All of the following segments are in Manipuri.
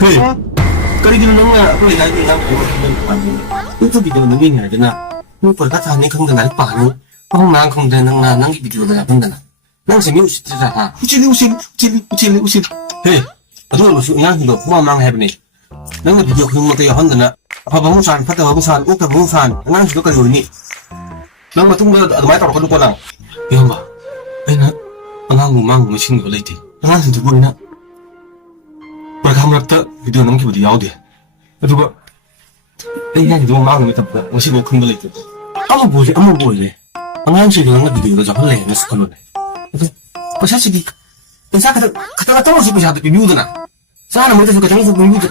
Hey, karigin nang nga ako ilagay lang ko ng pamilya. Ito video na ganyan na. Nung pagkatahan ni kang danal pa no. Ang nang kang danang nang video na lang na. Nang sa music sa ha. Usil. Hey, ado mo su nang higo kuma mang have ni. Nang video ko mo tayo handa na. Apa bang san pata bang san o ka bang san nang higo ka ni. Nang matung ba admai tar ko lang. Yung ba. Ay na. Ang mang machine ko late. Nang higo ko na. Pagkakamrapta, video naman kibudi yaw di. Ito ba? Ay yan, ito mga mga tapos. Kasi mo kung balik ito. Amo bole. Ang ngayon siya lang na video na dyan. Halay, nasa kalon eh. Ito, pasya sige. Pensa kata si pasya ito pibiudo na. Sana mo ito sa katang ito pibiudo.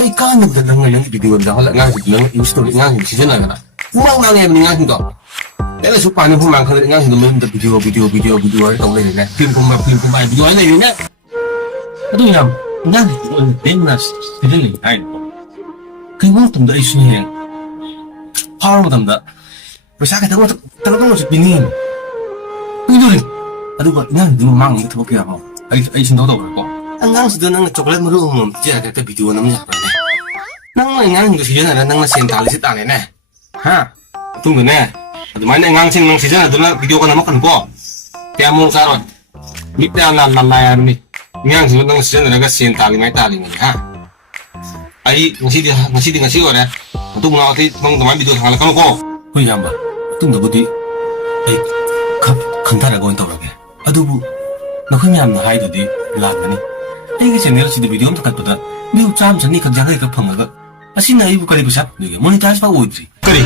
Ay ka nagdalang ngayon video na dyan. Nga ito lang, yung story nga ito. Siya na nga na. Umang nga ngayon nga ito. Kaya so paano humang ka nga ito mga video. Ay ito ngayon na. Film ko ba, video ay na yun na. Aduh ya, enggak itu benas, tidak nih, ayo. Kayak mau tunda isu nih, parah tunda. Besar kita mau terlalu masuk binin. Itu nih, aduh kok, enggak itu mang itu pakai apa? Ayo sih tahu kok. Enggak sudah nang coklat malu umum, dia ada video namanya apa nih? Nang itu sih nang sental sih tali nih, hah? Tunggu nih, aduh mana nang sih nang sih ada video kan nama kan kok? Kayak mau sarot, miknya nalayan nih. Ngang sih nang sih nang sin tali mai tali ni ha. Ai ngasi ora. Untuk mengawati teman video hal kamu kok. Oh iya mbak. Itu ndak budi. Ai kantara go entau lagi. Aduh bu. Nak nyam na hai di lat ni. Ai ke channel si video untuk kat pada. View cham sani ka jaga ka phanga ga. Asin na ibu kali busat ni. Monetize pa oidri. Kari.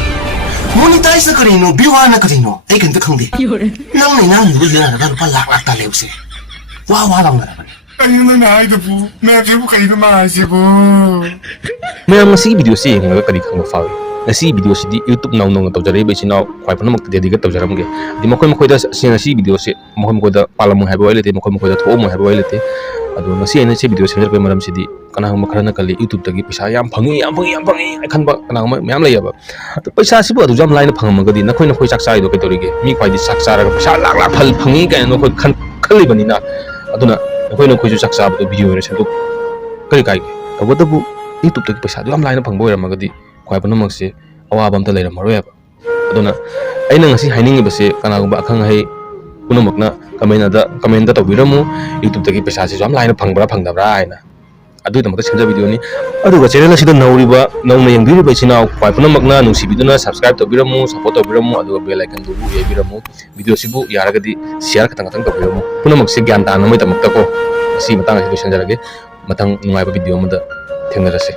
Monetize kari no view na kari no. Ai kan ta khang di. Nang ni nang bu ya na pa lak ta leu se. Wah lang na. Ayun na na ito po. Nakakaya po kayo na maasi po. Mayam ngasi video si nga kari khang fawi. Ngasi video si di YouTube naw nga tawjare ba sinaw kwai pana mak dedi ga tawjaram ge. Di makoy da si ngasi video si makoy da palam habo ilete makoy da tho mo habo ilete. Ado ngasi ina si video si pe maram si di kana hang makhara na kali YouTube tagi pisa yam phangi ai khan ba kana mayam lai ba. Paisa si bu adu jam line phang ma ga di na khoi chak sai do ke tori ge. Mi khoi di chak sa ra pisa lak phal phangi ga no khoi khali bani na. Aduna ꯑꯩꯈꯣꯏꯅ ꯑꯩꯈꯣꯏꯁꯨ ꯆꯥꯛ ꯆꯥꯕꯗꯣ ꯚꯤꯗꯤꯑꯣ ꯑꯣꯏꯅ ꯁꯦꯝꯗꯣꯛ ꯀꯔꯤ ꯀꯥꯏꯒꯦ ꯇꯧꯕꯇꯕꯨ ꯌꯨꯇꯨꯕꯇꯒꯤ ꯄꯩꯁꯥꯗꯨ ꯌꯥꯝ ꯂꯥꯏꯅ ꯐꯪꯕ ꯑꯣꯏꯔꯝꯃꯒꯗꯤ ꯈ꯭ꯋꯥꯏ ꯄꯨꯝꯅꯃꯛꯁꯦ ꯑꯋꯥꯕ ꯑꯝꯇ ꯂꯩꯔꯝꯃꯔꯣꯏꯕ ꯑꯗꯨꯅ ꯑꯩꯅ ꯉꯁꯤ ꯍꯥꯏꯅꯤꯡꯉꯤꯕꯁꯦ ꯀꯅꯥꯒꯨꯝꯕ ꯑꯈꯪ ꯑꯍꯩ ꯄꯨꯝꯅꯃꯛꯅ ꯀꯃꯦꯟꯇ ꯇꯧꯕꯤꯔꯝꯃꯨ ꯌꯨꯇꯨꯕꯇꯒꯤ ꯄꯩꯁꯥꯁꯤꯁꯨ ꯌꯥꯝ ꯂꯥꯏꯅ ꯐꯪꯕ꯭ꯔꯥ ꯐꯪꯗꯕ꯭ꯔꯥ ꯍꯥꯏꯅ ꯑꯗꯨꯒꯤꯗꯃꯛꯇ ꯁꯦꯝꯖ ꯚꯤꯗꯤꯑꯣꯅꯤ ꯑꯗꯨꯒ ꯆꯦꯅꯦꯜ ꯑꯁꯤꯗ ꯅꯧꯅ ꯌꯦꯡꯕꯤꯔꯤꯕ ꯏꯆꯤꯟ ꯏꯅꯥꯎ ꯈ꯭ꯋꯥꯏ ꯄꯨꯝꯅꯃꯛꯅ ꯅꯨꯡꯁꯤꯕꯤꯗꯨꯅ ꯁꯕꯁꯀ꯭ꯔꯥꯏꯕ ꯇꯧꯕꯤꯔꯝꯃꯨ ꯁꯄꯣꯔꯠ ꯇꯧꯕꯤꯔꯝꯃꯨ ꯑꯗꯨꯒ ꯕꯦꯜ ꯑꯥꯏꯀꯟꯗꯨ ꯌꯩꯕꯤꯔꯝꯃꯨ ꯚꯤꯗꯤꯑꯣꯁꯤꯕꯨ ꯌꯥꯔꯒꯗꯤ ꯁꯤꯌꯥꯔ ꯈꯇꯪ ꯇꯧꯕꯤꯔꯝꯃꯨ ꯄꯨꯝꯅꯃꯛꯁꯦ ꯒ꯭ꯌꯥꯟ ꯇꯥꯅꯕꯒꯤꯗꯃꯛꯇꯀꯣ ꯃꯁꯤ ꯃꯇꯥꯡ ꯑꯁꯤ ꯂꯣꯏꯁꯤꯟꯖꯔꯒꯦ ꯃꯊꯪ ꯅꯨꯡꯉꯥꯏꯕ ꯚꯤꯗꯤꯑꯣ ꯑꯃꯗ ꯊꯦꯡꯅꯔꯁꯦ